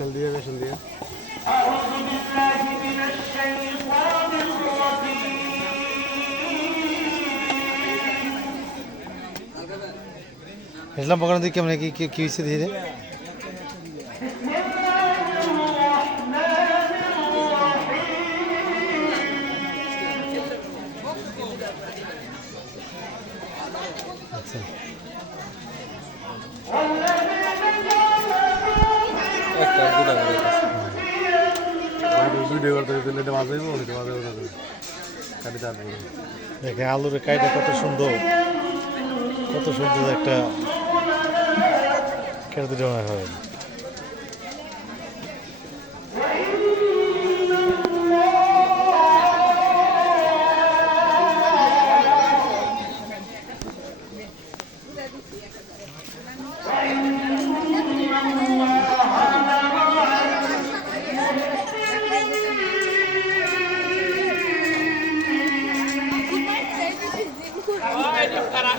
चल दिया चल दिया इसलिए पकड़ दी मैं की क्यों से धीरे Thank अच्छा। ভিডিও করতে গেছিল এটা মাছ হইব এটা মাছ হইব কাটি তারপরে দেখে আলুর কাইটা কত সুন্দর কত সুন্দর একটা খেতে হয়